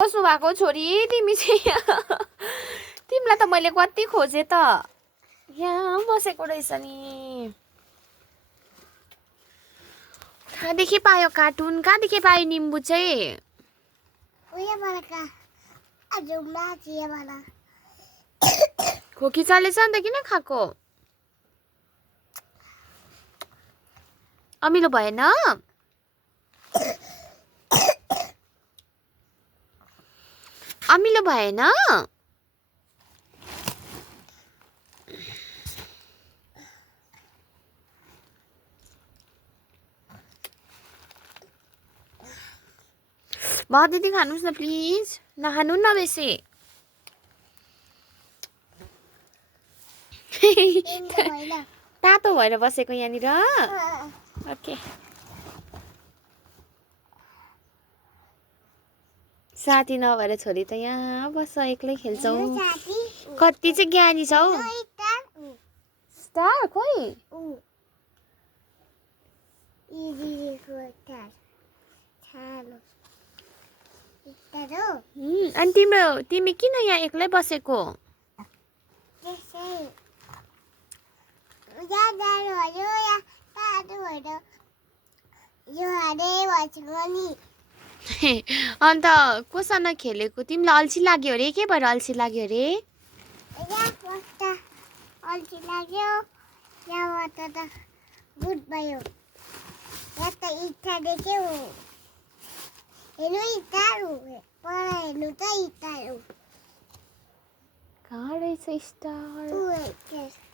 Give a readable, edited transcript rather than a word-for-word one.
बस्नु भएको छोरी तिमी चाहिँ तिमीलाई त मैले कति खोजेँ त यहाँ बसेको रहेछ नि कहाँदेखि पायो कार्टुन कहाँदेखि पायो निम्बु चाहिँ खोकी चलेछ अन्त किन खाएको अमिलो भएन अमिलो भएन बा दिदी खानुहोस् न प्लिज नखानु न बेसी तातो भएर बसेको यहाँनिर ओके साथी नभएर छोरी त यहाँ बस्छ एक्लै खेल्छौ कति चाहिँ ज्ञानी छौ स्टार खोइ अनि तिमी किन यहाँ एक्लै बसेको अन्त कोसँग खेलेको तिमीलाई अल्छी लाग्यो अरे के भएर अल्छी लाग्यो अरे अल्छी लाग्यो यहाँबाट त गुड भयो यहाँ त इच्छा देख्यो हेर्नु इच्छाहरू पर हेर्नु त इच्छाहरू कहाँ रहेछ स्टार